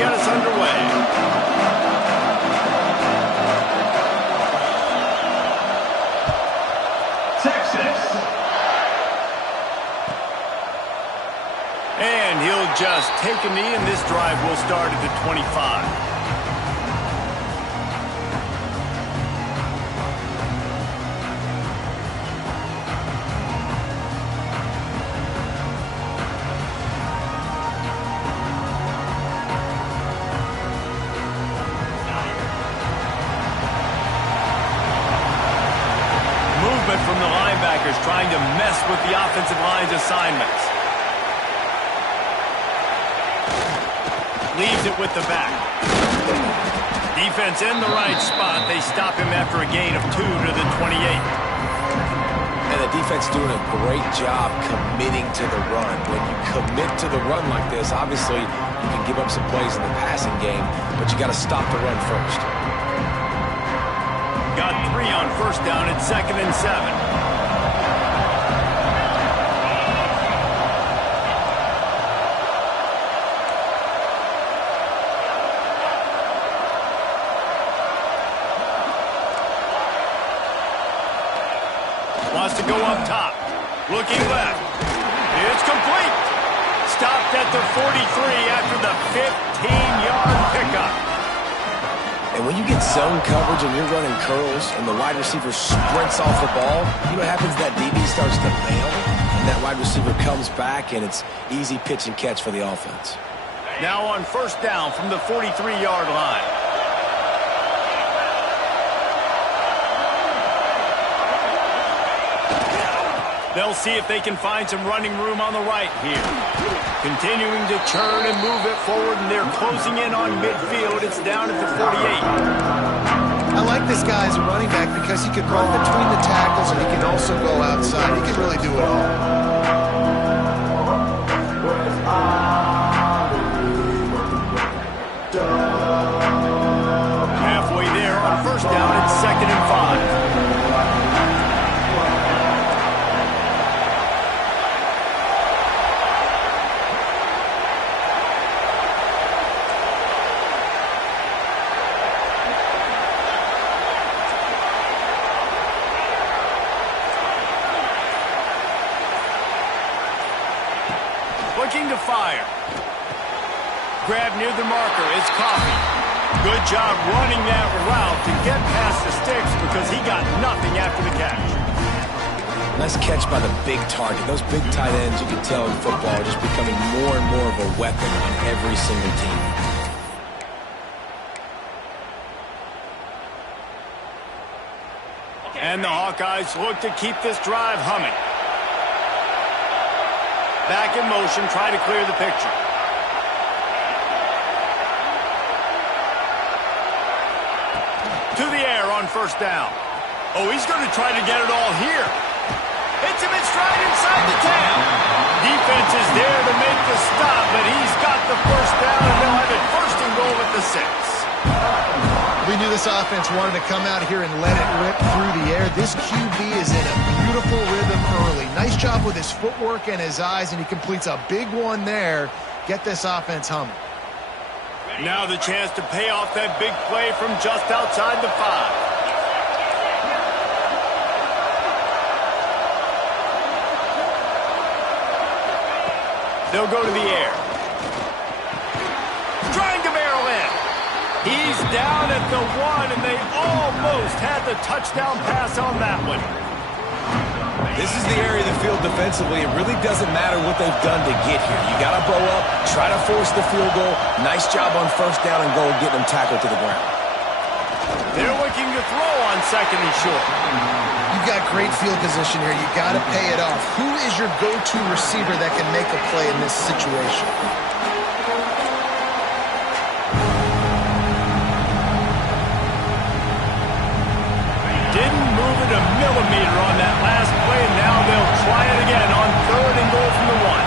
get us underway. And he'll just take a knee, and this drive will start at the 25. Movement from the linebackers trying to mess with the offensive line's assignments. Leaves it with the back. Defense in the right spot. They stop him after a gain of 2 to the 28. And the defense doing a great job committing to the run. When you commit to the run like this, obviously you can give up some plays in the passing game, but you got to stop the run first. Got 3 on first down at 2nd and 7. Wants to go up top. Looking left. It's complete. Stopped at the 43 after the 15-yard pickup. And when you get zone coverage and you're running curls and the wide receiver sprints off the ball, you know what happens? That DB starts to bail, and that wide receiver comes back, and it's easy pitch and catch for the offense. Now on first down from the 43-yard line. They'll see if they can find some running room on the right here. Continuing to churn and move it forward, and they're closing in on midfield. It's down at the 48. I like this guy as a running back because he can run between the tackles and he can also go outside. He can really do it all. Halfway there on first down, it's 2nd and 5. Looking to fire. Grab near the marker is Coffee. Good job running that route to get past the sticks because he got nothing after the catch. Nice catch by the big target. Those big tight ends, you can tell in football, are just becoming more and more of a weapon on every single team. And the Hawkeyes look to keep this drive humming. Back in motion, try to clear the picture. To the air on first down. Oh, he's going to try to get it all here. Hits him in stride inside the 10. Defense is there to make the stop, but he's got the first down, and they'll have it first and goal at the 6. We knew this offense wanted to come out here and let it rip through the air. This QB is in a beautiful rhythm early. Nice job with his footwork and his eyes, and he completes a big one there. Get this offense humming. Now the chance to pay off that big play from just outside the 5. They'll go to the air. Trying to barrel in. He's down at the 1, and they almost had the touchdown pass on that one. This is the area of the field defensively. It really doesn't matter what they've done to get here. You got to bow up, try to force the field goal. Nice job on first down and goal, getting them tackled to the ground. They're looking to throw on 2nd and short. You've got great field position here. You got to pay it off. Who is your go-to receiver that can make a play in this situation? Didn't move it a millimeter on that last play, and now they'll try it again on 3rd and goal from the 1.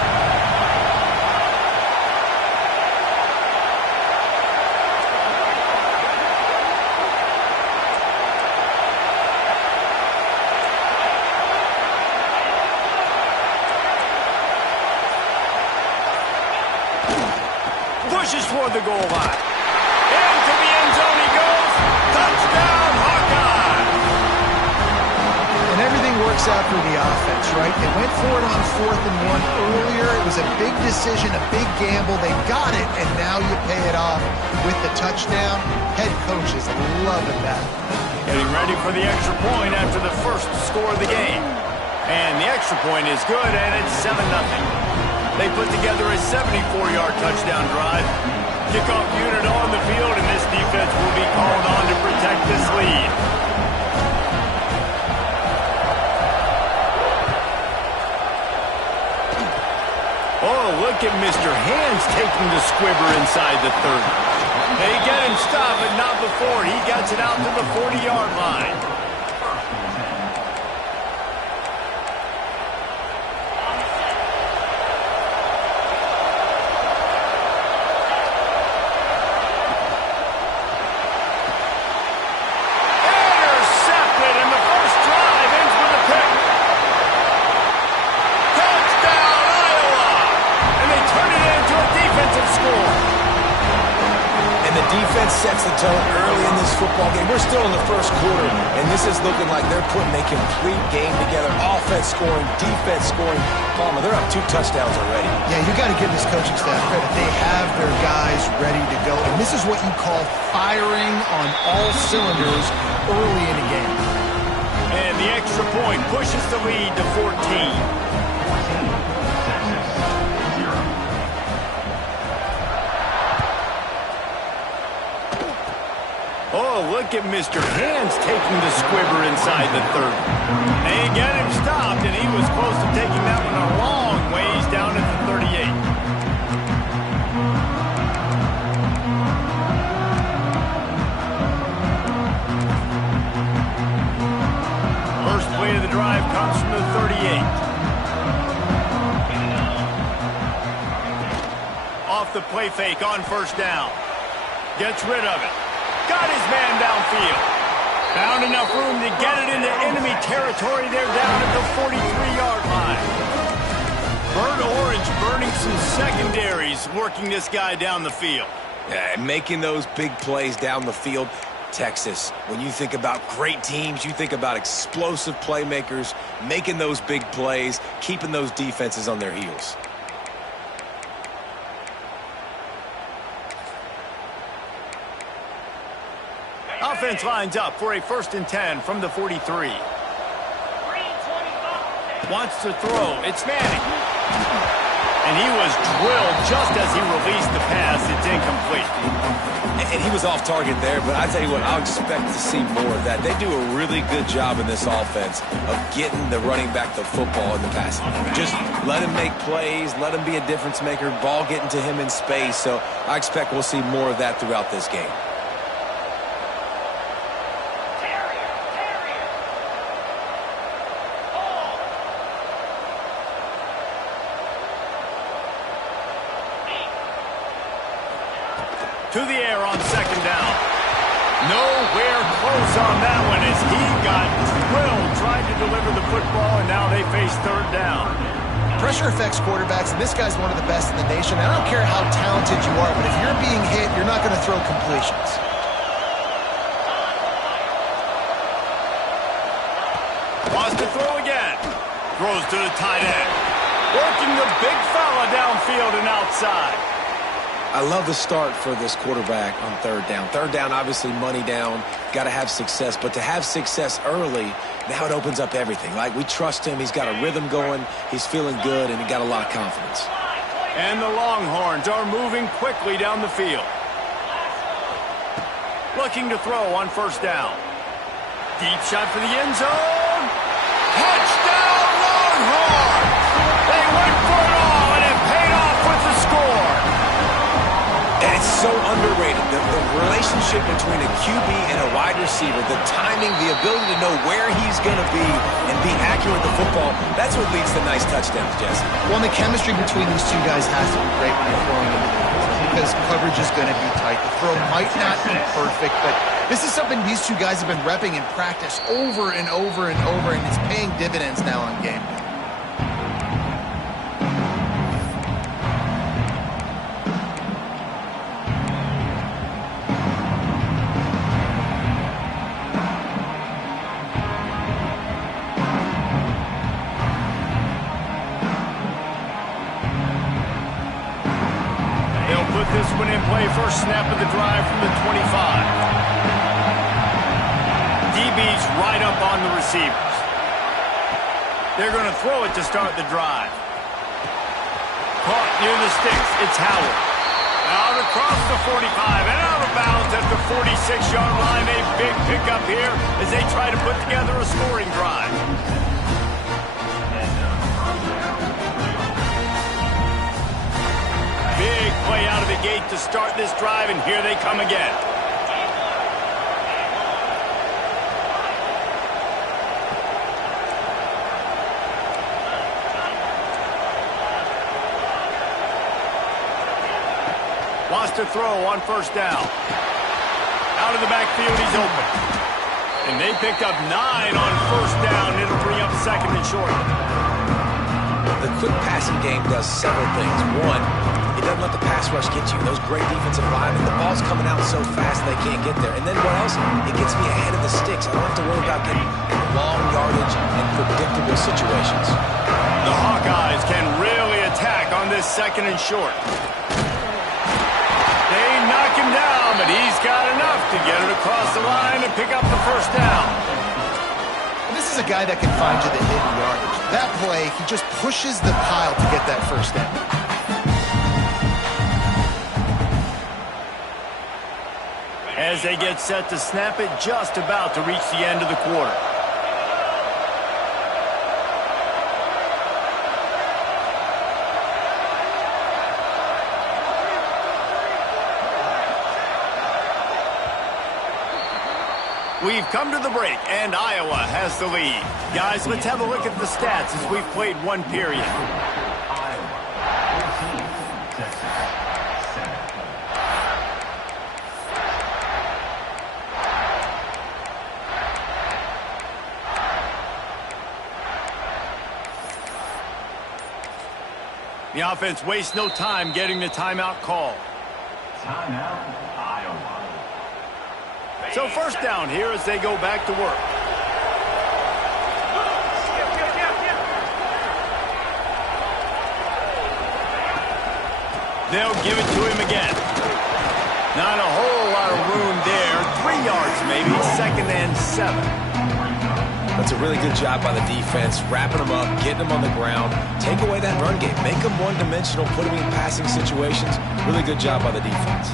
toward the goal line. Into the end zone he goes. Touchdown, Hawkeye! And everything works out for the offense, right? They went for it on 4th and 1 earlier. It was a big decision, a big gamble. They got it, and now you pay it off with the touchdown. Head coach is loving that. Getting ready for the extra point after the first score of the game. And the extra point is good, and it's 7-0. They put together a 74-yard touchdown drive. Kickoff unit on the field, and this defense will be called on to protect this lead. Oh, look at Mr. Hands taking the squibber inside the 30. They get him stopped, but not before. He gets it out to the 40-yard line. Intercepted, and the first drive ends with a pick. Touchdown, Iowa! And they turn it into a defensive score. And the defense sets the tone early in this football game. We're still in the first quarter, and this is looking like they're putting a complete game together. Offense scoring, defense scoring. Palmer, they're up 2 touchdowns already. Yeah, you got to give this coaching staff credit. They have their guys ready to go, and this is what you call firing on all cylinders early in a game. And the extra point pushes the lead to 14. Oh, look at Mr. Hands taking the squibber inside the 30. They get him stopped, and he was close to taking that one a long ways down at the 38. First play of the drive comes from the 38. Off the play fake on first down. Gets rid of it. Got his man downfield. Found enough room to get it into enemy territory. They're down at the 43-yard line. Burnt Orange burning some secondaries, working this guy down the field. Yeah, making those big plays down the field. Texas, when you think about great teams, you think about explosive playmakers, making those big plays, keeping those defenses on their heels. Offense lines up for a 1st and 10 from the 43. Wants to throw. It's Manning. And he was drilled just as he released the pass. It's incomplete. And he was off target there, but I tell you what, I'll expect to see more of that. They do a really good job in this offense of getting the running back the football in the passing. Just let him make plays, let him be a difference maker, ball getting to him in space. So I expect we'll see more of that throughout this game. To the air on 2nd down. Nowhere close on that one as he got drilled, tried to deliver the football, and now they face 3rd down. Pressure affects quarterbacks, and this guy's one of the best in the nation. I don't care how talented you are, but if you're being hit, you're not going to throw completions. Wants to throw again. Throws to the tight end. Working the big fella downfield and outside. I love the start for this quarterback on 3rd down. 3rd down, obviously money down, got to have success. But to have success early, now it opens up everything. Like, we trust him. He's got a rhythm going. He's feeling good, and he got a lot of confidence. And the Longhorns are moving quickly down the field. Looking to throw on 1st down. Deep shot for the end zone. Touchdown, Longhorns! They went for it all, and it paid off with the score. And it's so underrated. The relationship between a QB and a wide receiver, the timing, the ability to know where he's going to be and be accurate with the football, that's what leads to nice touchdowns, Jesse. Well, the chemistry between these two guys has to be great when you're throwing into the because coverage is going to be tight. The throw might not be perfect, but this is something these two guys have been repping in practice over and over and over, and it's paying dividends now on game day. away first snap of the drive from the 25. DB's right up on the receivers. They're going to throw it to start the drive. Caught near the sticks. It's Howard. Out across the 45 and out of bounds at the 46-yard line. A big pickup here as they try to put together a scoring drive. Big play out of the gate to start this drive, and here they come again. Wants to throw on first down. Out of the backfield, he's open. And they picked up 9 on first down. It'll bring up second and short. The quick passing game does several things. One, it doesn't let the pass rush get you. Those great defensive linemen, the ball's coming out so fast they can't get there. And then what else? It gets me ahead of the sticks. I don't have to worry about getting long yardage and predictable situations. The Hawkeyes can really attack on this second and short. They knock him down, but he's got enough to get it across the line and pick up the first down. And this is a guy that can find you the hidden yardage. That play, he just pushes the pile to get that first down. As they get set to snap it, just about to reach the end of the quarter. We've come to the break, and Iowa has the lead. Guys, let's have a look at the stats as we've played one period. The offense wastes no time getting the timeout call. Timeout, Iowa. So first down here as they go back to work. They'll give it to him again. Not a whole lot of room there. 3 yards maybe, second and 7. That's a really good job by the defense, wrapping them up, getting them on the ground. Take away that run game. Make them one-dimensional, put them in passing situations. Really good job by the defense.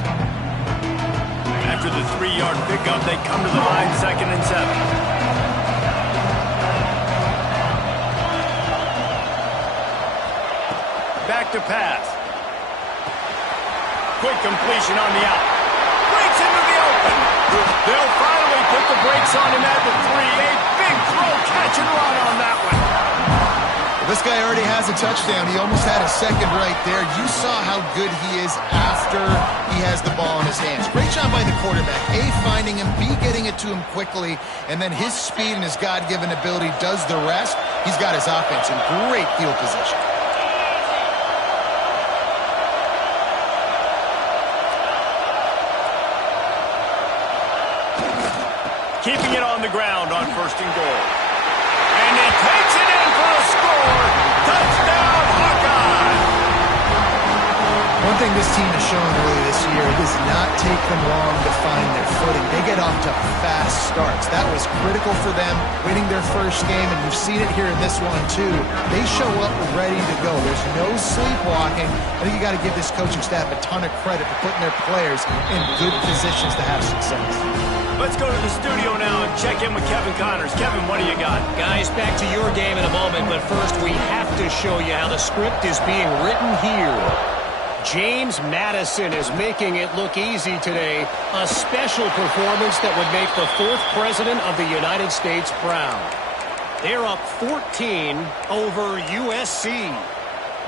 After the 3-yard pickup, they come to the line, second and 7. Back to pass. Quick completion on the out. Breaks into the open. They'll finally put the brakes on him at the 3. A big throw, catch and run on that one. This guy already has a touchdown. He almost had a second right there. You saw how good he is after he has the ball in his hands. Great job by the quarterback. A, finding him. B, getting it to him quickly. And then his speed and his God-given ability does the rest. He's got his offense in great field position. Keeping it on the ground on first and goal. And he takes it in for a score. Touchdown, Hawkeye! One thing this team has shown early this year, it does not take them long to find their footing. They get off to fast starts. That was critical for them, winning their first game, and you've seen it here in this one too. They show up ready to go. There's no sleepwalking. I think you got to give this coaching staff a ton of credit for putting their players in good positions to have success. Let's go to the studio now and check in with Kevin Connors. Kevin, what do you got? Guys, back to your game in a moment, but first we have to show you how the script is being written here. James Madison is making it look easy today. A special performance that would make the 4th president of the United States proud. They're up 14 over USC.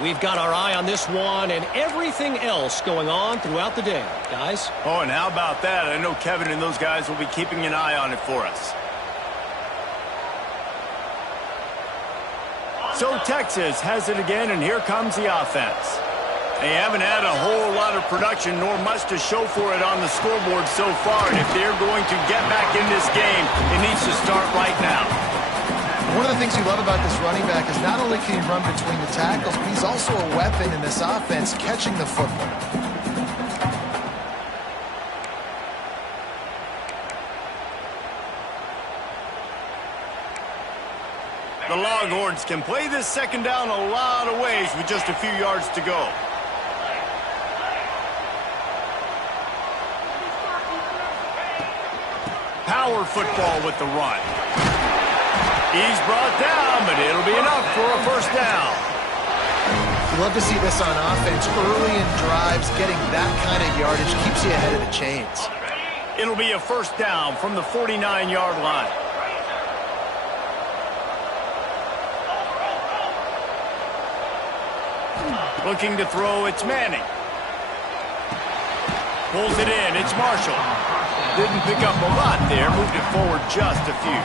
We've got our eye on this one and everything else going on throughout the day, guys. Oh, and how about that? I know Kevin and those guys will be keeping an eye on it for us. So Texas has it again, and here comes the offense. They haven't had a whole lot of production nor much to show for it on the scoreboard so far, and if they're going to get back in this game, it needs to start right now. One of the things you love about this running back is not only can he run between the tackles, but he's also a weapon in this offense catching the football. The Longhorns can play this second down a lot of ways with just a few yards to go. Power football with the run. He's brought down, but it'll be enough for a first down. You love to see this on offense. Early in drives, getting that kind of yardage keeps you ahead of the chains. It'll be a first down from the 49-yard line. Looking to throw, it's Manning. Pulls it in, it's Marshall. Didn't pick up a lot there, moved it forward just a few.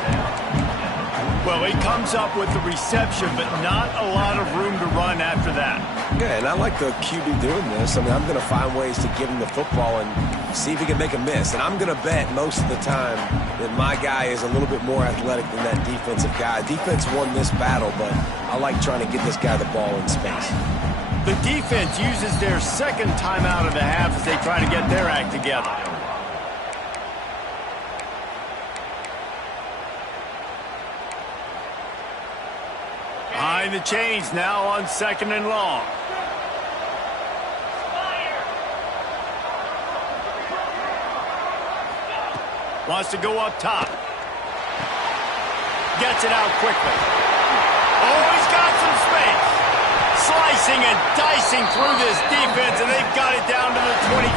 Well, he comes up with the reception, but not a lot of room to run after that. Yeah, and I like the QB doing this. I mean, I'm going to find ways to give him the football and see if he can make a miss. And I'm going to bet most of the time that my guy is a little bit more athletic than that defensive guy. Defense won this battle, but I like trying to get this guy the ball in space. The defense uses their second timeout of the half as they try to get their act together. Behind the chains now on second and long. Wants to go up top. Gets it out quickly. Oh, he's got some space. Slicing and dicing through this defense, and they've got it down to the 23.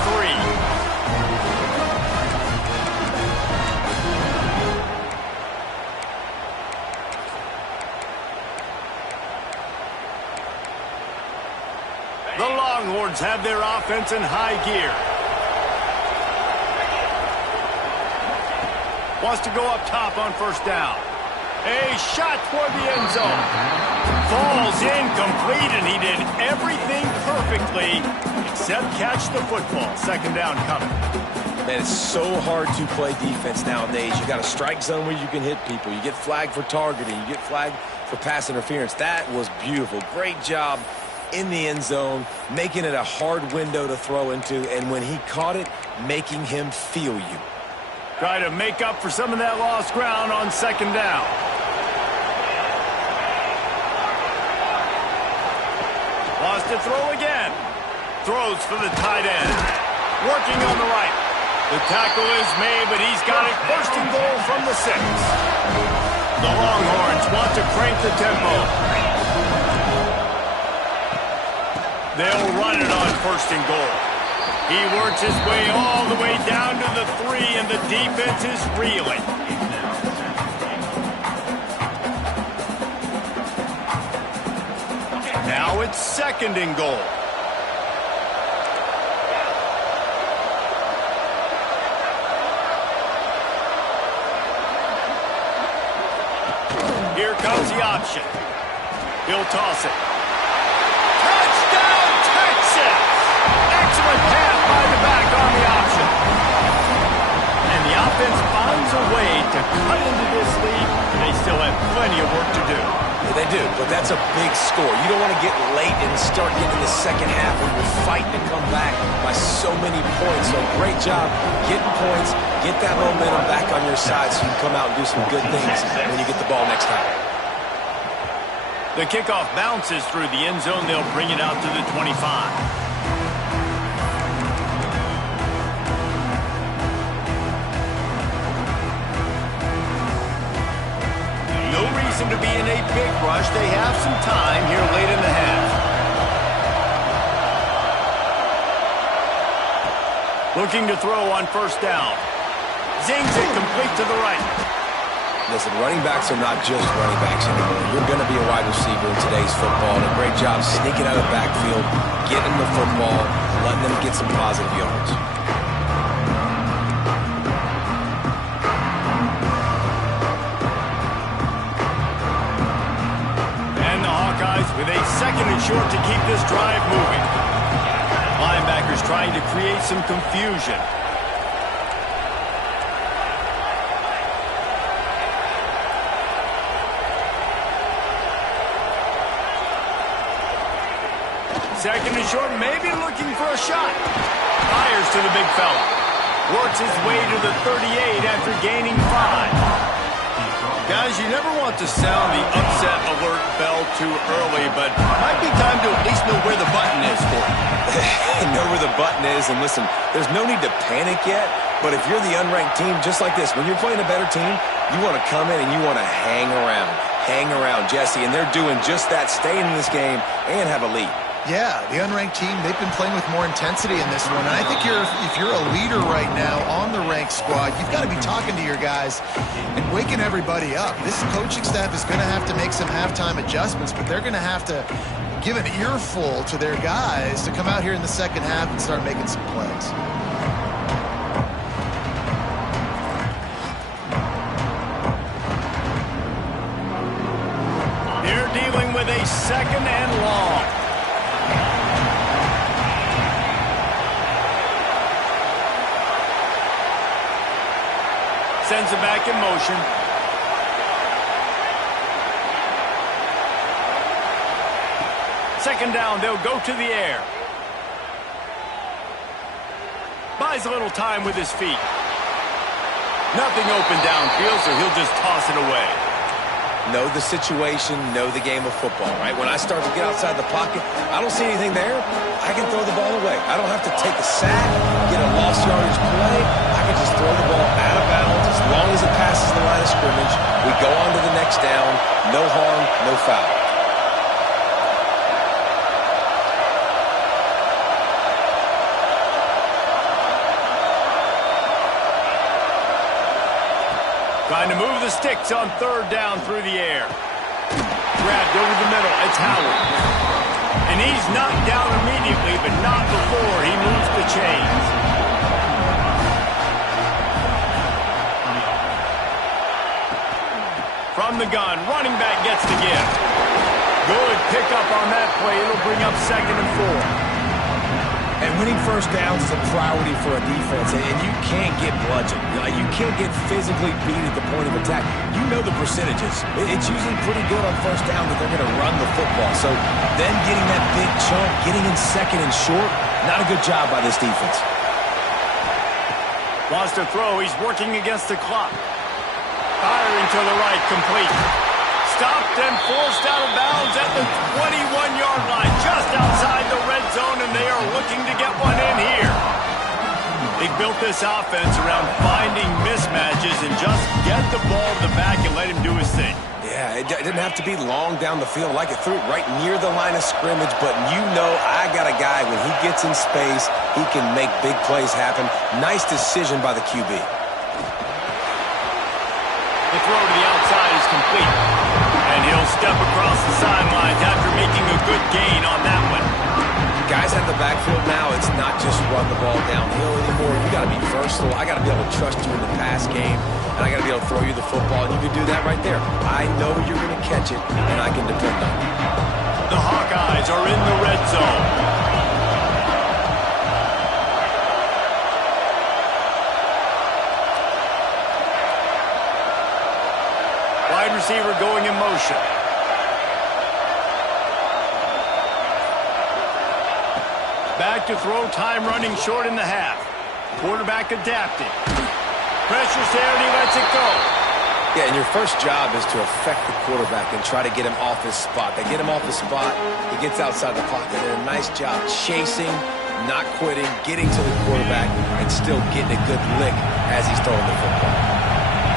The Longhorns have their offense in high gear. Wants to go up top on first down. A shot toward the end zone. Falls incomplete, and he did everything perfectly except catch the football. Second down coming. Man, it's so hard to play defense nowadays. You got a strike zone where you can hit people. You get flagged for targeting. You get flagged for pass interference. That was beautiful. Great job in the end zone, making it a hard window to throw into, and when he caught it, making him feel you. Try to make up for some of that lost ground on second down. Wants to throw again. Throws for the tight end. Working on the right. The tackle is made, but he's got it first and goal from the 6. The Longhorns want to crank the tempo. They'll run it on first and goal. He works his way all the way down to the 3, and the defense is reeling. Now it's second and goal. Here comes the option. He'll toss it. Touchdown, Texas! Excellent pass by the back on the option. And the offense finds a way to cut into this lead, and they still have plenty of work to do. Yeah, they do, but that's a big score. You don't want to get late and start getting the second half when you're fighting to come back by so many points. So great job getting points, get that momentum back on your side so you can come out and do some good things when you get the ball next time. The kickoff bounces through the end zone. They'll bring it out to the 25. No reason to be in a big rush. They have some time here late in the half. Looking to throw on first down. Zings it complete to the right. Listen, running backs are not just running backs anymore. You're going to be a wide receiver in today's football, and a great job sneaking out of the backfield, getting the football, letting them get some positive yards. And the Hawkeyes with a second and short to keep this drive moving. Linebackers trying to create some confusion. Second and short, maybe looking for a shot. Fires to the big fella. Works his way to the 38 after gaining 5. Guys, you never want to sound the upset alert bell too early, but it might be time to at least know where the button is for you. Know where the button is, and listen, there's no need to panic yet, but if you're the unranked team, just like this, when you're playing a better team, you want to come in and you want to hang around, Jesse, and they're doing just that, staying in this game and have a lead. Yeah, the unranked team, they've been playing with more intensity in this one. And I think if you're a leader right now on the ranked squad, you've got to be talking to your guys and waking everybody up. This coaching staff is going to have to make some halftime adjustments, but they're going to have to give an earful to their guys to come out here in the second half and start making some plays. They're dealing with a second and long. Sends it back in motion. Second down, they'll go to the air. Buys a little time with his feet. Nothing open downfield, so he'll just toss it away. Know the situation, know the game of football, right? When I start to get outside the pocket, I don't see anything there, I can throw the ball away. I don't have to take a sack, get a lost yardage play. I can just throw the ball out of bounds. As long as it passes the line of scrimmage, we go on to the next down. No harm, no foul. Trying to move the sticks on third down through the air. Grabbed over the middle. It's Howard. And he's knocked down immediately, but not before he moves the chains. From the gun, running back gets the gift. Good pickup on that play. It'll bring up second and 4. And winning first downs is a priority for a defense, and you can't get bludgeoned. You can't get physically beat at the point of attack. You know the percentages. It's usually pretty good on first down that they're going to run the football. So then getting that big chunk, getting in second and short, not a good job by this defense. Wants to throw. He's working against the clock. Firing to the right, complete. Stopped and forced out of bounds at the 21-yard line, just outside the red zone, and they are looking to get one in here. They built this offense around finding mismatches and just get the ball to the back and let him do his thing. Yeah, it didn't have to be long down the field. Like it threw it right near the line of scrimmage, but you know I got a guy, when he gets in space, he can make big plays happen. Nice decision by the QB. The throw to the outside is complete. And he'll step across the sidelines after making a good gain on that one. Guys at the backfield now, it's not just run the ball downhill anymore. You got to be versatile. I got to be able to trust you in the pass game, and I got to be able to throw you the football, and you can do that right there. I know you're going to catch it, and I can depend on it. The Hawkeyes are in the red zone. Wide receiver going in motion. Back to throw, time running short in the half. Quarterback adapted. Pressure's there and he lets it go. Yeah, and your first job is to affect the quarterback and try to get him off his spot. They get him off his spot, he gets outside the pocket, and a nice job chasing, not quitting, getting to the quarterback, and still getting a good lick as he's throwing the football.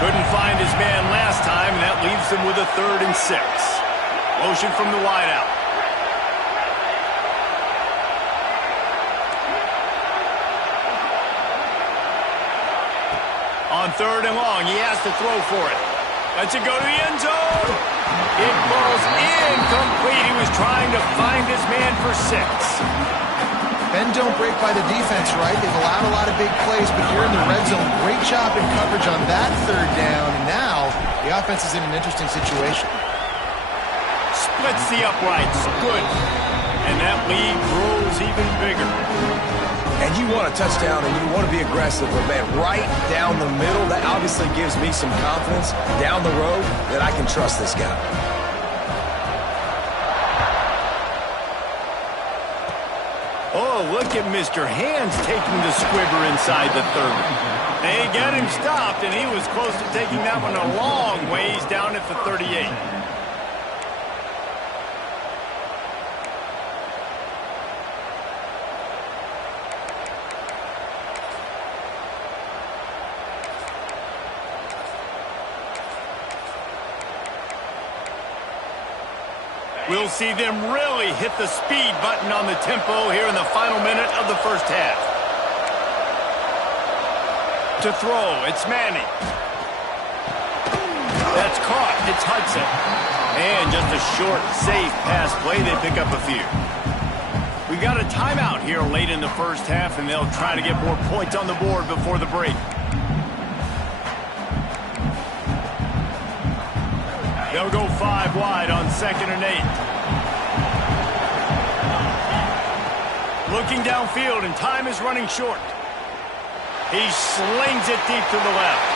Couldn't find his man last time, and that leaves him with a 3rd and 6. Motion from the wideout. On 3rd and long, he has to throw for it. Lets it go to the end zone. It falls incomplete. He was trying to find his man for 6. Bend don't break by the defense, right? They've allowed a lot of big plays, but here in the red zone, great job in coverage on that 3rd down. And now the offense is in an interesting situation. Splits the uprights. Good. And that lead grows even bigger. And you want a touchdown and you want to be aggressive, but man, right down the middle, that obviously gives me some confidence down the road that I can trust this guy. Oh, Oh, look at Mr. Hands taking the squibber inside the 30. They get him stopped, and he was close to taking that one a long ways down at the 38. We'll see them really hit the speed button on the tempo here in the final minute of the first half. To throw, it's Manning. That's caught, it's Hudson. And just a short, safe pass play, they pick up a few. We got a timeout here late in the first half, and they'll try to get more points on the board before the break. They'll go 5 wide on 2nd and 8. Looking downfield, and time is running short. He slings it deep to the left.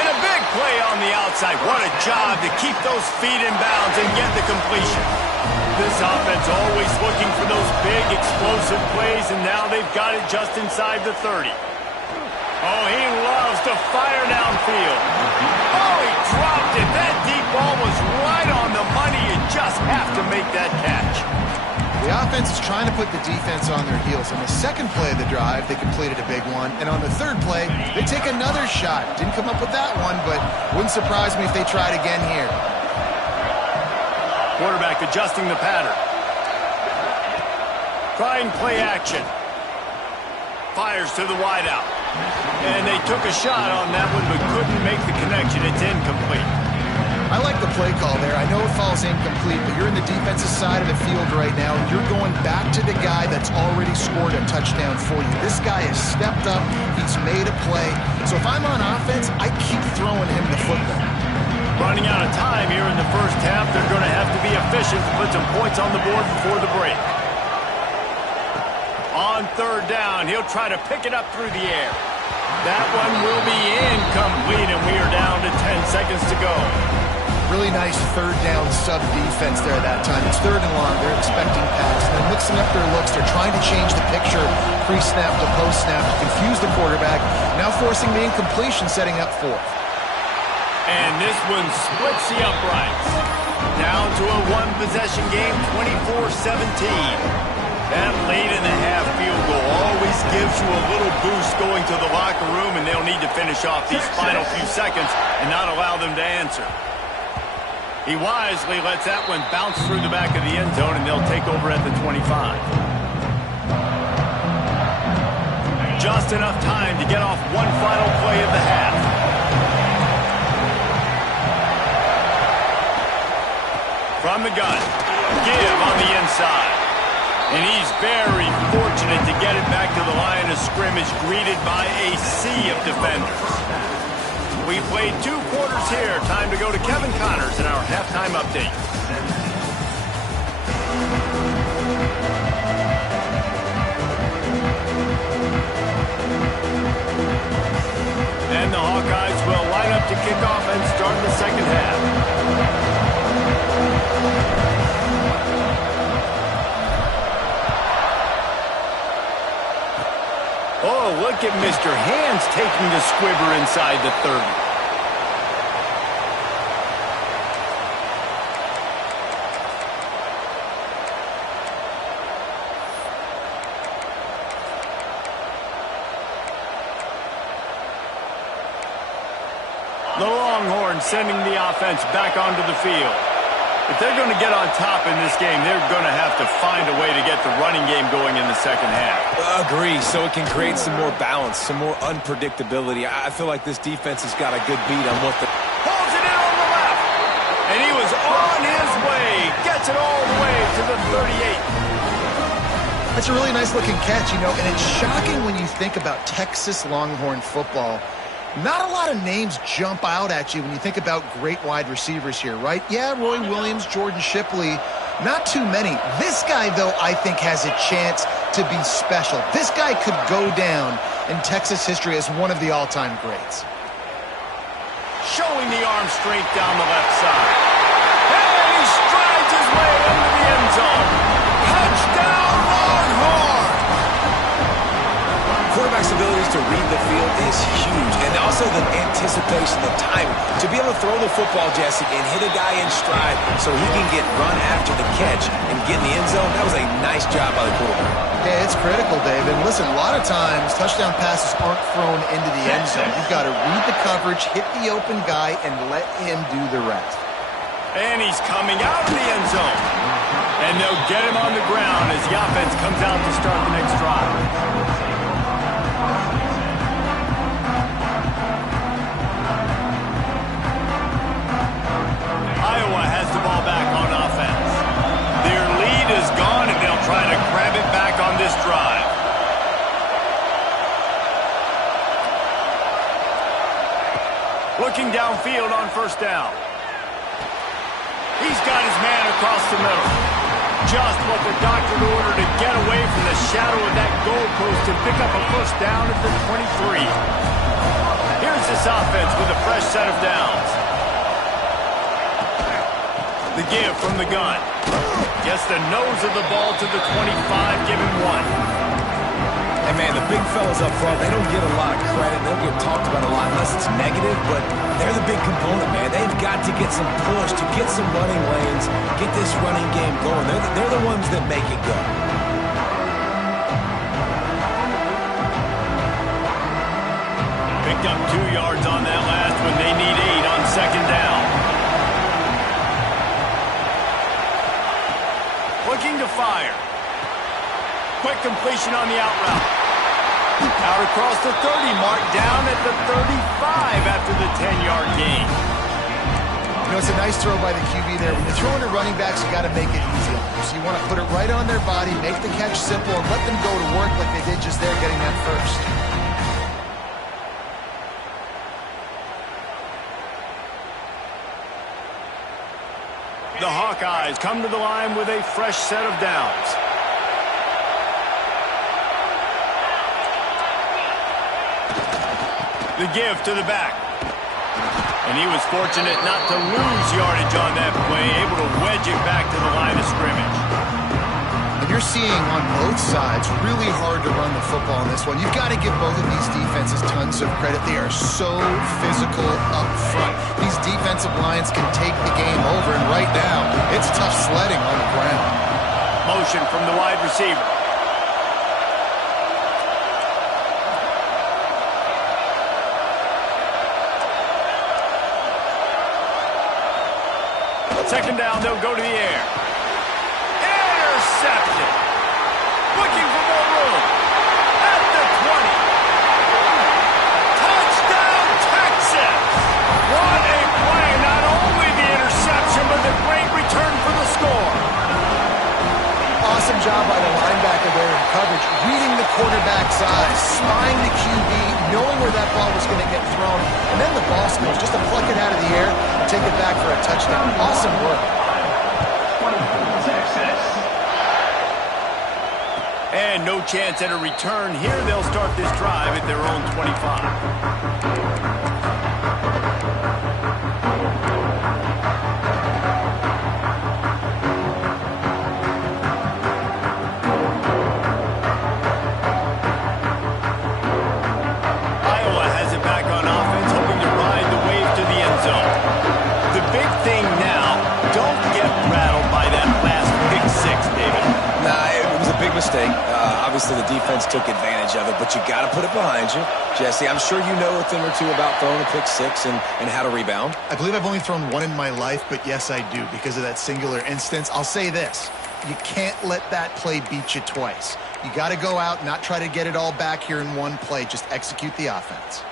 And a big play on the outside. What a job to keep those feet in bounds and get the completion. This offense always looking for those big, explosive plays, and now they've got it just inside the 30. Oh, he loves to fire downfield. Oh, he dropped it. That deep ball was right on the money. You just have to make that catch. The offense is trying to put the defense on their heels. On the second play of the drive, they completed a big one. And on the third play, they take another shot. Didn't come up with that one, but wouldn't surprise me if they tried again here. Quarterback adjusting the pattern. Trying play action. Fires to the wideout. And they took a shot on that one, but couldn't make the connection. It's incomplete. I like the play call there. I know it falls incomplete, but you're in the defensive side of the field right now, and you're going back to the guy that's already scored a touchdown for you. This guy has stepped up. He's made a play. So if I'm on offense, I keep throwing him the football. Running out of time here in the first half. They're going to have to be efficient to put some points on the board before the break. On 3rd down, he'll try to pick it up through the air. That one will be incomplete, and we are down to 10 seconds to go. Really nice 3rd down sub-defense there that time. It's 3rd and long. They're expecting pass. And they're mixing up their looks. They're trying to change the picture pre-snap to post-snap to confuse the quarterback. Now forcing the incompletion, setting up 4th. And this one splits the uprights. Down to a one-possession game, 24-17. That late-in-the-half field goal always gives you a little boost going to the locker room, and they'll need to finish off these final few seconds and not allow them to answer. He wisely lets that one bounce through the back of the end zone, and they'll take over at the 25. Just enough time to get off one final play of the half. From the gun, give on the inside. And he's very fortunate to get it back to the line of scrimmage, greeted by a sea of defenders. We played 2 quarters here. Time to go to Kevin Connors in our halftime update. And the Hawkeyes will line up to kick off and start the second half. Oh, look at Mr. Hands taking the squibber inside the 30. The Longhorns sending the offense back onto the field. If they're going to get on top in this game, they're going to have to find a way to get the running game going in the second half. Agree, so it can create some more balance, some more unpredictability. I feel like this defense has got a good beat on what the... Pulls it in on the left. And he was on his way. Gets it all the way to the 38. That's a really nice-looking catch, you know, and it's shocking when you think about Texas Longhorn football. Not a lot of names jump out at you when you think about great wide receivers here, right? Yeah, Roy Williams, Jordan Shipley, not too many. This guy, though, I think has a chance to be special. This guy could go down in Texas history as one of the all-time greats. Showing the arm strength down the left side. And he strides his way into the end zone. Touchdown, Longhorn! quarterback's abilities to read the field is huge, and also the anticipation, the timing. To be able to throw the football, Jesse, and hit a guy in stride so he can get run after the catch and get in the end zone, that was a nice job by the quarterback. Yeah, it's critical, David. Listen, a lot of times touchdown passes aren't thrown into the end zone. You've got to read the coverage, hit the open guy, and let him do the rest. And he's coming out of the end zone. And they'll get him on the ground as the offense comes out to start the next drive. Iowa has the ball back on offense. Their lead is gone, and they'll try to grab it back on this drive. Looking downfield on first down. He's got his man across the middle. Just what the doctor ordered to get away from the shadow of that goalpost to pick up a first down at the 23. Here's this offense with a fresh set of downs. The give from the gun. Gets the nose of the ball to the 25, give him one. And, man, the big fellas up front, they don't get a lot of credit. They don't get talked about a lot unless it's negative, but they're the big component, man. They've got to get some push, to get some running lanes, get this running game going. They're the ones that make it go. Picked up 2 yards on that last one. They need 8 on second down. Looking to fire. Quick completion on the out route. Out across the 30 mark, down at the 35 after the 10-yard gain. You know, it's a nice throw by the QB there. When you're throwing to running backs, you got to make it easy on them. So you want to put it right on their body, make the catch simple, and let them go to work like they did just there getting that first. The Hawkeyes come to the line with a fresh set of downs. The give to the back. And he was fortunate not to lose yardage on that play, able to wedge it back to the line of scrimmage. And you're seeing on both sides really hard to run the football in this one. You've got to give both of these defenses tons of credit. They are so physical up front. These defensive lines can take the game over, and right now, it's tough sledding on the ground. Motion from the wide receiver. Second down, they'll go to the air. Intercepted. Looking for more room. At the 20. Touchdown, Texas. What a play. Not only the interception, but the great return for the score. Awesome job by the linebacker there in coverage, reading the quarterback's eyes, spying the QB, knowing where that ball was going to get thrown, and then the ball skills, just to pluck it out of the air and take it back for a touchdown. Awesome work. And no chance at a return here. They'll start this drive at their own 25. Mistake. Obviously, the defense took advantage of it, but you got to put it behind you. Jesse, I'm sure you know a thing or two about throwing a pick six and how to rebound. I believe I've only thrown one in my life, but yes, I do because of that singular instance. I'll say this. You can't let that play beat you twice. You got to go out, not try to get it all back here in one play. Just execute the offense.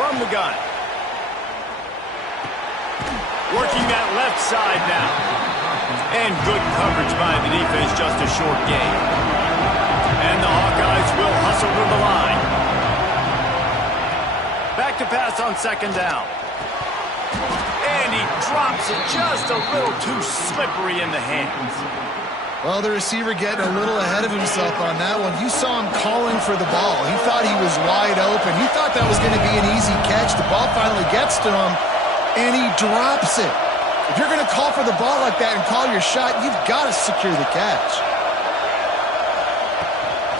From the gun. Working that left side now. And good coverage by the defense, just a short gain. And the Hawkeyes will hustle to the line. Back to pass on second down. And he drops it just a little too slippery in the hands. Well, the receiver getting a little ahead of himself on that one. You saw him calling for the ball. He thought he was wide open. He thought that was going to be an easy catch. The ball finally gets to him, and he drops it. If you're going to call for the ball like that and call your shot, you've got to secure the catch.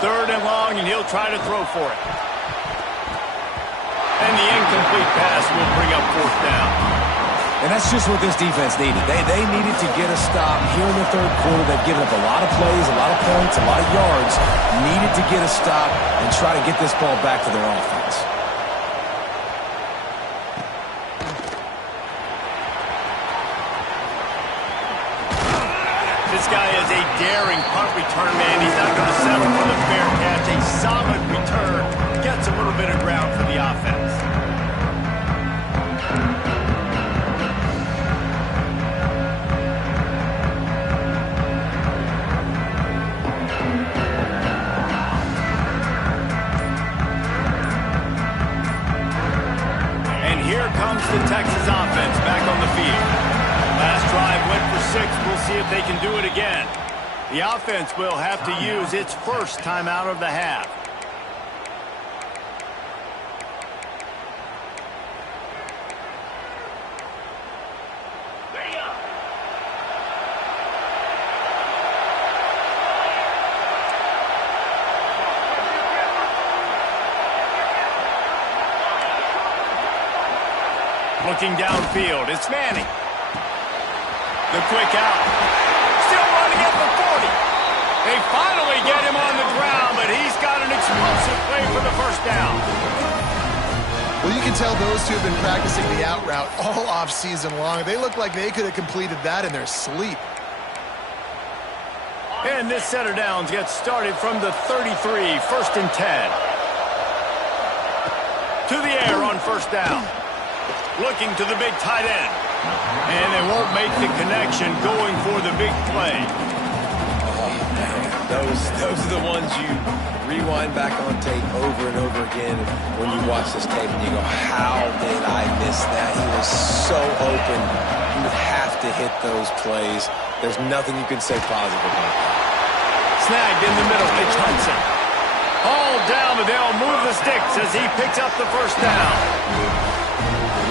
3rd and long, and he'll try to throw for it. And the incomplete pass will bring up 4th down. And that's just what this defense needed. They needed to get a stop here in the 3rd quarter. They've given up a lot of plays, a lot of points, a lot of yards. Needed to get a stop and try to get this ball back to their offense. This guy is a daring punt return man. He's not going to settle for the fair catch. A solid return. Gets a little bit of ground for the offense. The Texas offense back on the field. Last drive went for 6. We'll see if they can do it again. The offense will have to use its first timeout of the half. Looking downfield, it's Manning. The quick out. Still running at the 40. They finally get him on the ground, but he's got an explosive play for the 1st down. Well, you can tell those two have been practicing the out route all off-season long. They look like they could have completed that in their sleep. And this set of downs gets started from the 33, 1st and 10. To the air on 1st down. Looking to the big tight end. And they won't make the connection going for the big play. Oh, man. Those are the ones you rewind back on tape over and over again when you watch this tape and you go, how did I miss that? He was so open. You have to hit those plays. There's nothing you can say positive about that. Snagged in the middle. It's Hudson. All down, but they'll move the sticks as he picks up the 1st down.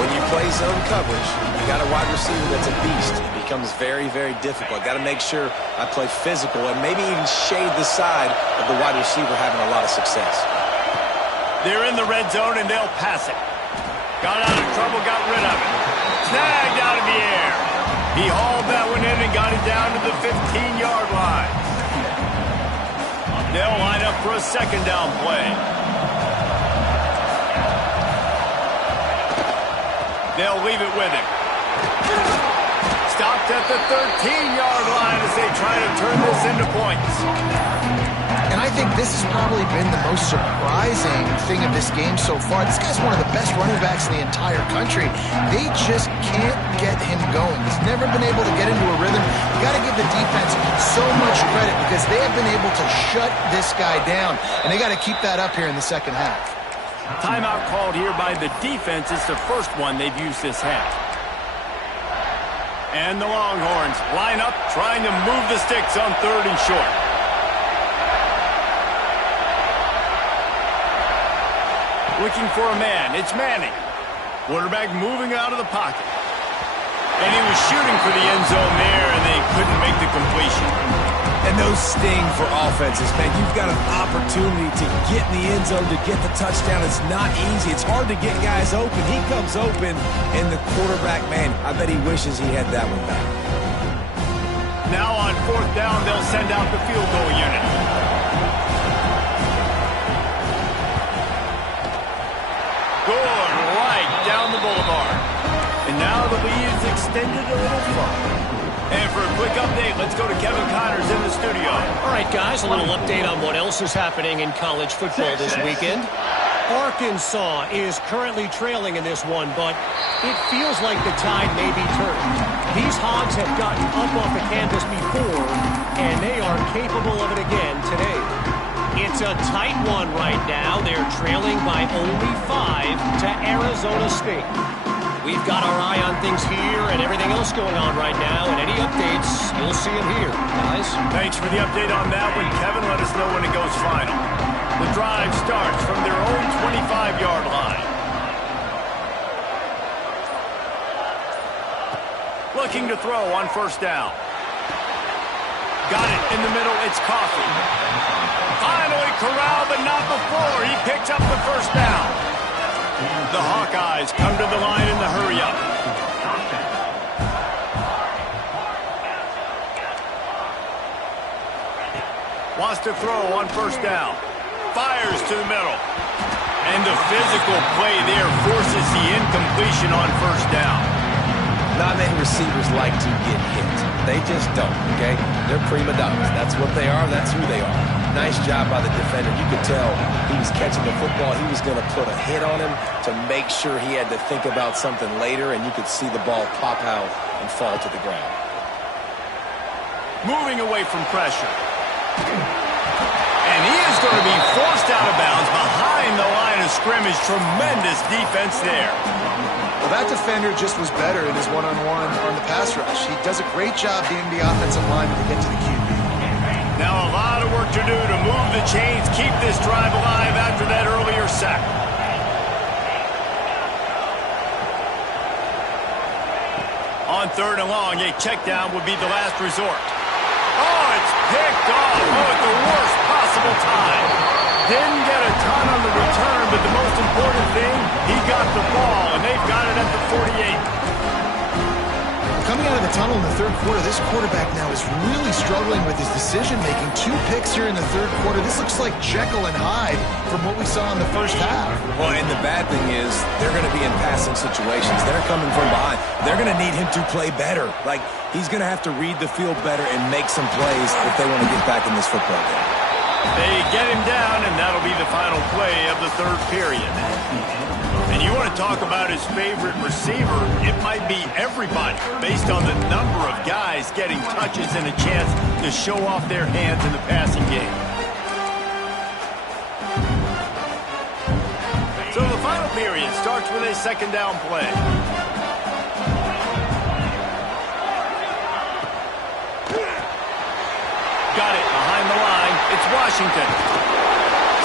When you play zone coverage, you got a wide receiver that's a beast. It becomes very, very difficult. Got to make sure I play physical and maybe even shade the side of the wide receiver having a lot of success. They're in the red zone, and they'll pass it. Got out of trouble, got rid of it. Snagged out of the air. He hauled that one in and got it down to the 15-yard line. They'll line up for a 2nd down play. They'll leave it with him. Stopped at the 13-yard line as they try to turn this into points. And I think this has probably been the most surprising thing of this game so far. This guy's one of the best running backs in the entire country. They just can't get him going. He's never been able to get into a rhythm. You got to give the defense so much credit because they have been able to shut this guy down. And they got to keep that up here in the 2nd half. Timeout called here by the defense. It's the first one they've used this half. And the Longhorns line up, trying to move the sticks on 3rd and short. Looking for a man. It's Manning. Quarterback moving out of the pocket. And he was shooting for the end zone there, and they couldn't make the completion. And those sting for offenses, man. You've got an opportunity to get in the end zone, to get the touchdown. It's not easy. It's hard to get guys open. He comes open, and the quarterback, man, I bet he wishes he had that one back. Now on 4th down, they'll send out the field goal unit. Good, right down the boulevard. And now the lead is extended a little further. And for a quick update, let's go to Kevin Connors in the studio. All right, guys, a little update on what else is happening in college football this weekend. Arkansas is currently trailing in this one, but it feels like the tide may be turned. These Hogs have gotten up off the canvas before, and they are capable of it again today. It's a tight one right now. They're trailing by only 5 to Arizona State. We've got our eye on things here and everything else going on right now, and any updates, you'll see them here. Guys? Thanks for the update on that one, Kevin. Let us know when it goes final. The drive starts from their own 25-yard line. Looking to throw on first down. Got it in the middle. It's Coffee. Finally corralled, but not before. He picks up the first down. The Hawkeyes come to the line in the hurry-up. Wants to throw on first down. Fires to the middle. And the physical play there forces the incompletion on first down. Not many receivers like to get hit. They just don't, okay? They're prima donnas. That's what they are. That's who they are. Nice job by the defender. You could tell he was catching the football. He was going to put a hit on him to make sure he had to think about something later, and you could see the ball pop out and fall to the ground. Moving away from pressure. And he is going to be forced out of bounds behind the line of scrimmage. Tremendous defense there. Well, that defender just was better in his one-on-one on the pass rush. He does a great job being the offensive lineman to get to the QB. Now a lot of work to do to move the chains, keep this drive alive after that earlier sack. On third and long, a check down would be the last resort. Oh, it's picked off. Oh, at the worst possible time. Didn't get a ton on the return, but the most important thing, he got the ball, and they've got it at the 48. Coming out of the tunnel in the third quarter, this quarterback now is really struggling with his decision-making. 2 picks here in the third quarter. This looks like Jekyll and Hyde from what we saw in the first half. Well, and the bad thing is they're going to be in passing situations. They're coming from behind. They're going to need him to play better. Like, he's going to have to read the field better and make some plays if they want to get back in this football game. They get him down, and that'll be the final play of the third period. And you want to talk about his favorite receiver, it might be everybody, based on the number of guys getting touches and a chance to show off their hands in the passing game. So the final period starts with a second down play. Got it behind the line. It's Washington.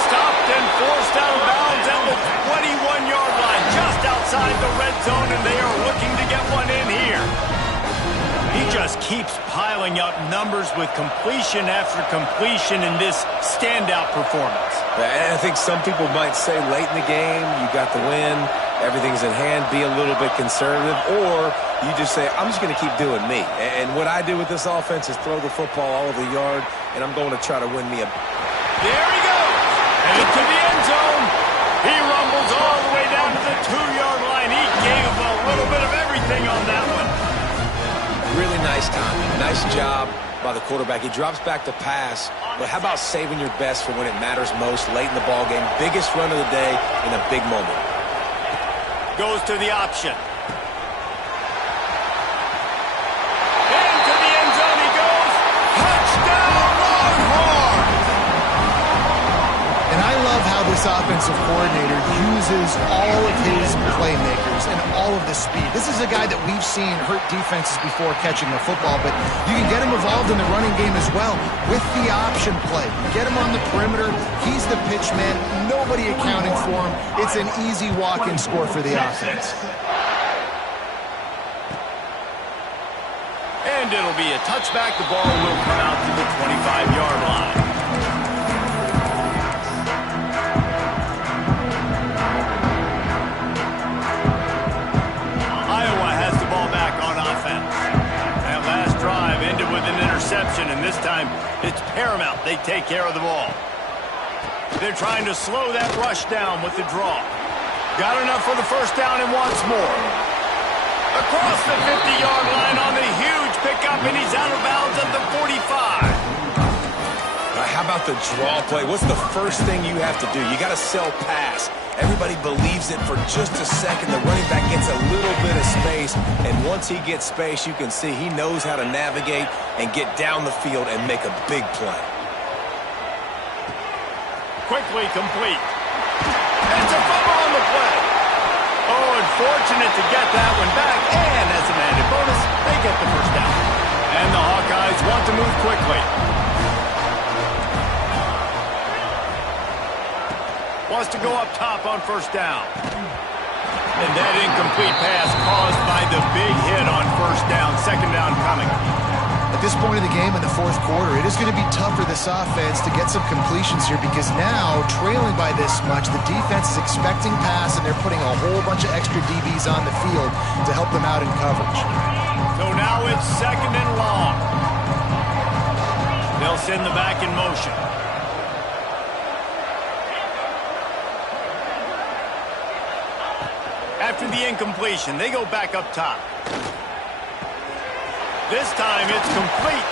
Stopped and forced out of bounds at the 21-yard line, just outside the red zone, and they are looking to get one in here. He just keeps piling up numbers with completion after completion in this standout performance. And I think some people might say late in the game, you got the win, everything's in hand, be a little bit conservative, or you just say, I'm just going to keep doing me. And what I do with this offense is throw the football all over the yard, and I'm going to try to win me a... There he goes! And into the end zone. He rumbles all the way down to the 2-yard line. He gave a little bit of everything on that one. Really nice time. Nice job by the quarterback. He drops back to pass, but how about saving your best for when it matters most late in the ball game? Biggest run of the day in a big moment. Goes to the option. Into the end zone he goes. Touchdown, Longhorn! And I love how this offensive coordinator uses all of his playmakers and all of the speed. This is a guy that we've seen hurt defenses before catching the football, but you can get him involved in the running game as well with the option play. You get him on the perimeter. He's the pitch man. Nobody accounting for him. It's an easy walk-in score for the offense. And it'll be a touchback. The ball will come out to the 25-yard line. Iowa has the ball back on offense. That last drive ended with an interception, and this time it's paramount they take care of the ball. They're trying to slow that rush down with the draw. Got enough for the first down and wants more. Across the 50-yard line on the huge pickup, and he's out of bounds at the 45. How about the draw play? What's the first thing you have to do? You got to sell pass. Everybody believes it for just a second. The running back gets a little bit of space, and once he gets space, you can see he knows how to navigate and get down the field and make a big play. Quickly complete. And it's a fumble on the play. Oh, and fortunate to get that one back, and as an added bonus, they get the first down. And the Hawkeyes want to move quickly. Wants to go up top on first down. And that incomplete pass caused by the big hit on first down. Second down coming. At this point of the game in the fourth quarter, it is going to be tough for this offense to get some completions here because now, trailing by this much, the defense is expecting pass and they're putting a whole bunch of extra DBs on the field to help them out in coverage. So now it's second and long. They'll send the back in motion. After the incompletion, they go back up top. This time it's complete.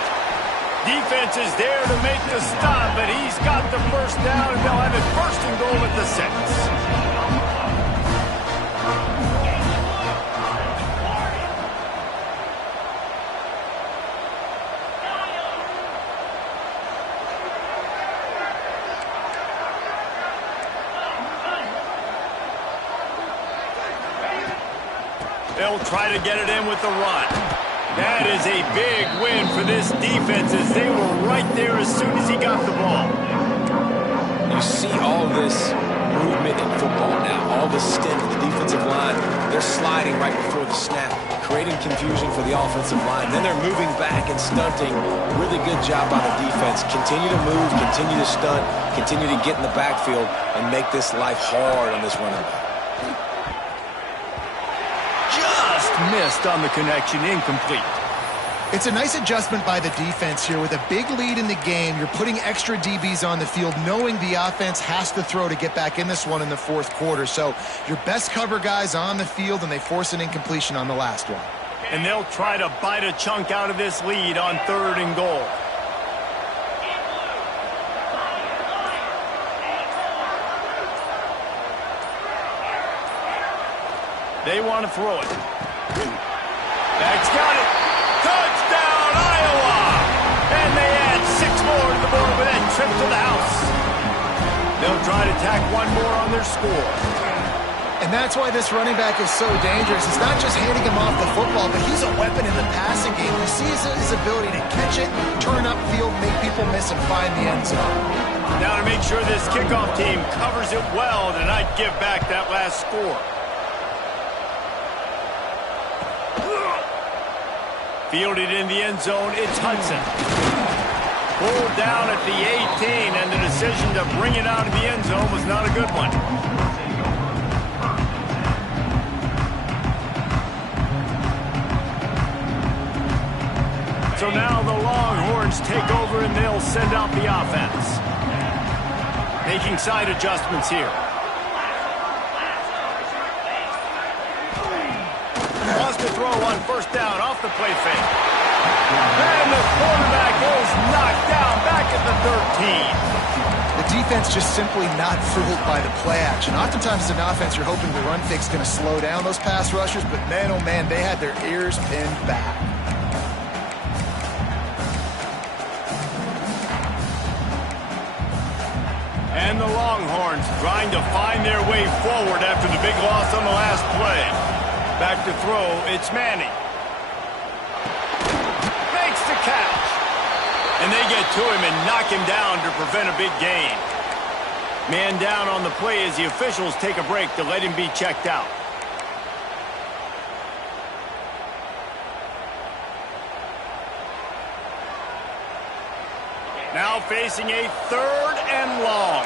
Defense is there to make the stop, but he's got the first down, and they'll have it first and goal at the 6. They'll try to get it in with the run. That is a big win for this defense as they were right there as soon as he got the ball. You see all this movement in football now, all the stint of the defensive line. They're sliding right before the snap, creating confusion for the offensive line. Then they're moving back and stunting. Really good job by the defense. Continue to move, continue to stunt, continue to get in the backfield and make this life hard on this running back. Missed on the connection, incomplete. It's a nice adjustment by the defense here. With a big lead in the game, you're putting extra DBs on the field, knowing the offense has to throw to get back in this one in the fourth quarter. So your best cover guys on the field, and they force an incompletion on the last one. And they'll try to bite a chunk out of this lead on third and goal. They want to throw it. That's got it. Touchdown, Iowa! And they add 6 more to the board with that trip to the house. They'll try to tack one more on their score. And that's why this running back is so dangerous. It's not just handing him off the football, but he's a weapon in the passing game. You see his ability to catch it, turn upfield, make people miss, and find the end zone. Now to make sure this kickoff team covers it well to not give back that last score. Fielded in the end zone, it's Hudson. Pulled down at the 18, and the decision to bring it out of the end zone was not a good one. So now the Longhorns take over, and they'll send out the offense. Making side adjustments here. Wants to throw on first down off the play fake. And the quarterback is knocked down back at the 13. The defense just simply not fooled by the play action. Oftentimes as an offense, you're hoping the run fake's going to slow down those pass rushers, but man, oh man, they had their ears pinned back. And the Longhorns trying to find their way forward after the big loss on the last play. Back to throw, it's Manning. Makes the catch. And they get to him and knock him down to prevent a big gain. Man down on the play as the officials take a break to let him be checked out. Now facing a third and long.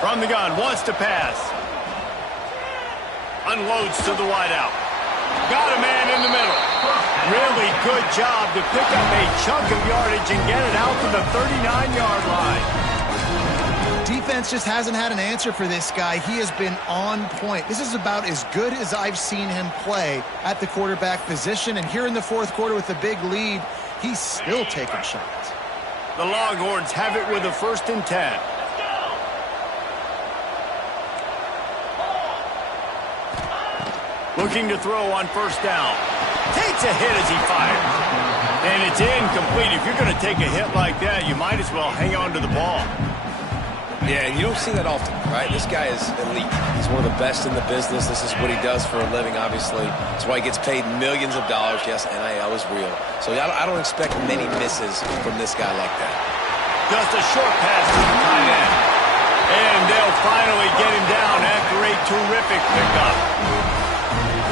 From the gun, wants to pass. Unloads to the wideout. Got a man in the middle. Really good job to pick up a chunk of yardage and get it out to the 39-yard line. Defense just hasn't had an answer for this guy. He has been on point. This is about as good as I've seen him play at the quarterback position. And here in the fourth quarter with the big lead, he's still taking shots. The Longhorns have it with a 1st and 10. Looking to throw on first down. Takes a hit as he fires. And it's incomplete. If you're going to take a hit like that, you might as well hang on to the ball. Yeah, and you don't see that often, right? This guy is elite. He's one of the best in the business. This is what he does for a living, obviously. That's why he gets paid millions of dollars. Yes, NIL is real. So I don't expect many misses from this guy like that. Just a short pass to the tight end. And they'll finally get him down after a terrific pickup.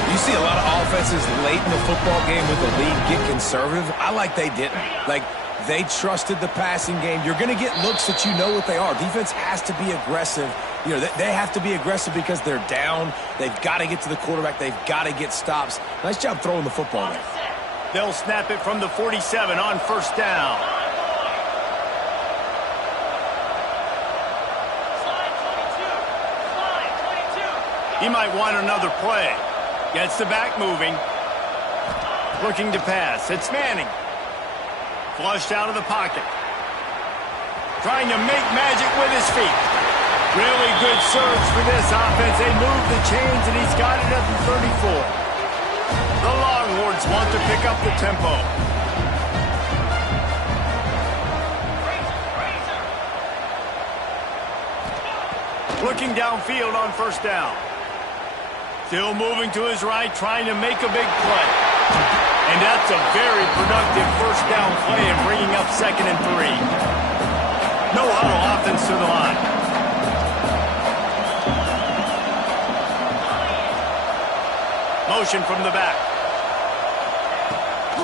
You see a lot of offenses late in the football game with the lead get conservative. I like they didn't. Like, they trusted the passing game. You're going to get looks that you know what they are. Defense has to be aggressive. You know, they have to be aggressive because they're down. They've got to get to the quarterback. They've got to get stops. Nice job throwing the football there. They'll snap it from the 47 on first down. He might want another play. Gets the back moving. Looking to pass. It's Manning. Flushed out of the pocket. Trying to make magic with his feet. Really good surge for this offense. They move the chains, and he's got it at the 34. The Longhorns want to pick up the tempo. Looking downfield on first down. Still moving to his right, trying to make a big play. And that's a very productive first down play and bringing up 2nd and 3. No huddle offense to the line. Motion from the back.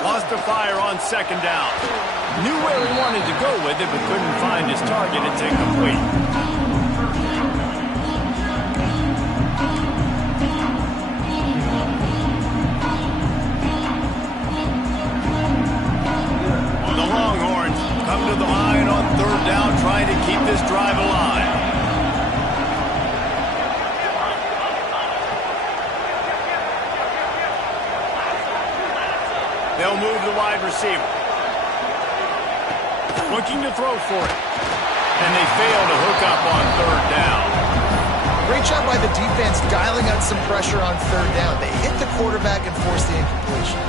Lost the fire on 2nd down. Knew where he wanted to go with it, but couldn't find his target. It's incomplete. Come to the line on 3rd down, trying to keep this drive alive. They'll move the wide receiver. Looking to throw for it. And they fail to hook up on 3rd down. Great job by the defense dialing out some pressure on 3rd down. They hit the quarterback and forced the incompletion.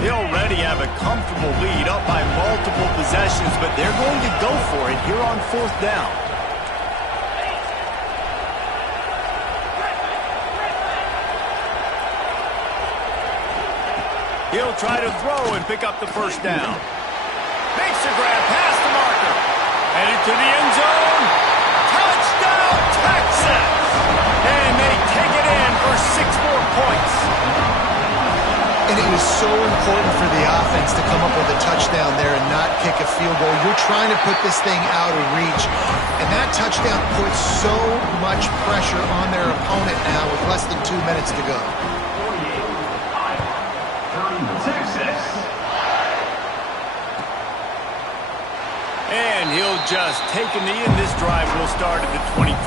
They already have a comfortable lead up by multiple possessions, but they're going to go for it here on 4th down. He'll try to throw and pick up the first down. Makes the grab past the marker. Headed to the end zone. Touchdown, Texas! And they take it in for 6 more points. And it was so important for the offense to come up with a touchdown there and not kick a field goal. You're trying to put this thing out of reach. And that touchdown puts so much pressure on their opponent now with less than 2 minutes to go. 36. And he'll just take a knee, and this drive will start at the 25.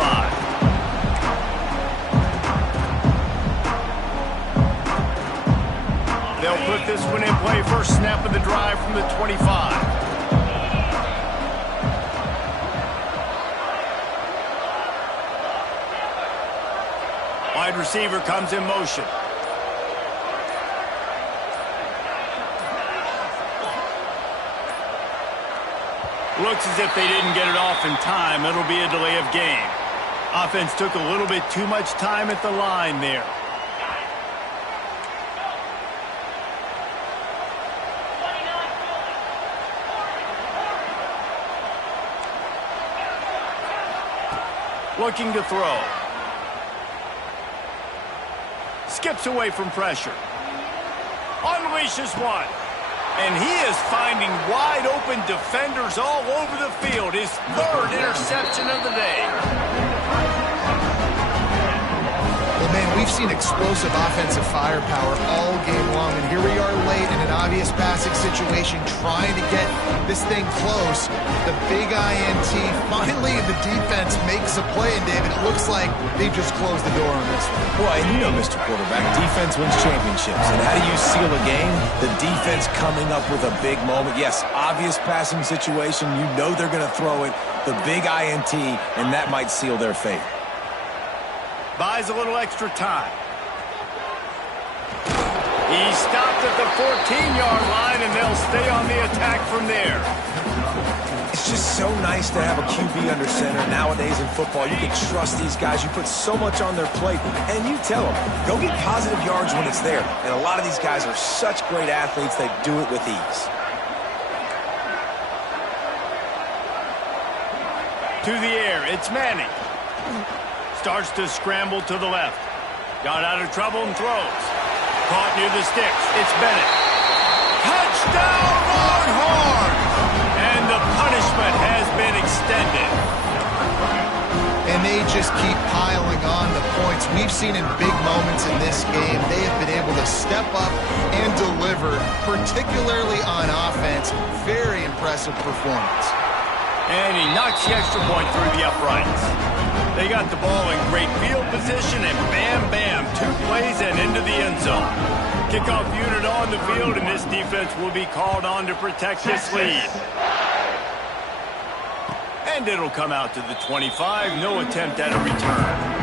They'll put this one in play. First snap of the drive from the 25. Wide receiver comes in motion. Looks as if they didn't get it off in time. It'll be a delay of game. Offense took a little bit too much time at the line there. Looking to throw. Skips away from pressure. Unleashes one. And he is finding wide open defenders all over the field. His 3rd interception of the day. Well, Man, we've seen explosive offensive firepower all game long, and here we are late in an obvious passing situation trying to get this thing close. The big INT, finally the defense makes a play, and David, it looks like they've just closed the door on this one. Well, and you know, Mr. Quarterback, defense wins championships. And how do you seal a game? The defense coming up with a big moment. Yes, obvious passing situation. You know they're going to throw it. The big INT, and that might seal their fate. Buys a little extra time. He stopped at the 14-yard line, and they'll stay on the attack from there. It's just so nice to have a QB under center. Nowadays in football, you can trust these guys. You put so much on their plate, and you tell them, go get positive yards when it's there. And a lot of these guys are such great athletes, they do it with ease. To the air, it's Manning. Starts to scramble to the left. Got out of trouble and throws. Caught near the sticks. It's Bennett. Touchdown, Longhorns! And the punishment has been extended. And they just keep piling on the points. We've seen in big moments in this game, they have been able to step up and deliver, particularly on offense. Very impressive performance. And he knocks the extra point through the uprights. They got the ball in great field position, and bam, bam, 2 plays and into the end zone. Kickoff unit on the field, and this defense will be called on to protect this lead. And it'll come out to the 25. No attempt at a return.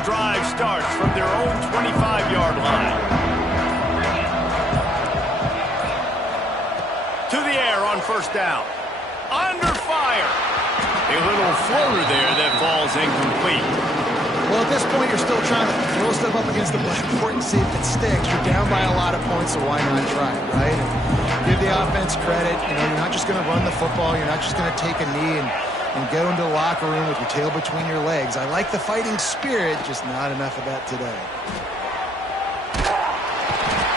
Drive starts from their own 25-yard line. To the air on first down. Under fire. A little floater there that falls incomplete. Well, at this point, you're still trying to throw stuff up against the blackboard and see if it sticks. You're down by a lot of points, so why not try it, right? And give the offense credit. You know, you're not just going to run the football. You're not just going to take a knee and go into the locker room with your tail between your legs. I like the fighting spirit, just not enough of that today.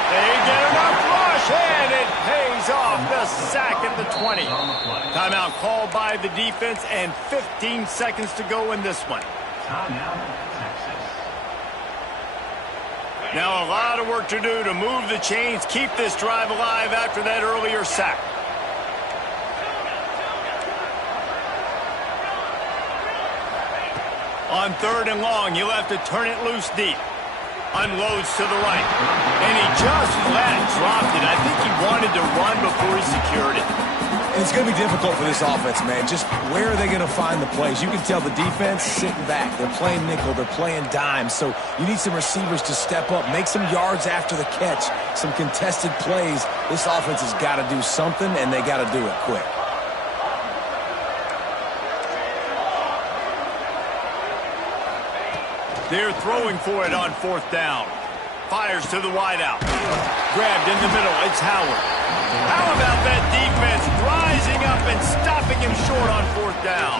They get enough rush, and it pays off. The sack at the 20. Timeout called by the defense, and 15 seconds to go in this one. Now a lot of work to do to move the chains, keep this drive alive after that earlier sack. On 3rd and long, you'll have to turn it loose deep. Unloads to the right. And he just flat dropped it. I think he wanted to run before he secured it. And it's going to be difficult for this offense, man. Just where are they going to find the plays? You can tell the defense sitting back. They're playing nickel. They're playing dime. So you need some receivers to step up, make some yards after the catch, some contested plays. This offense has got to do something, and they got to do it quick. They're throwing for it on 4th down. Fires to the wideout. Grabbed in the middle. It's Howard. How about that defense rising up and stopping him short on 4th down?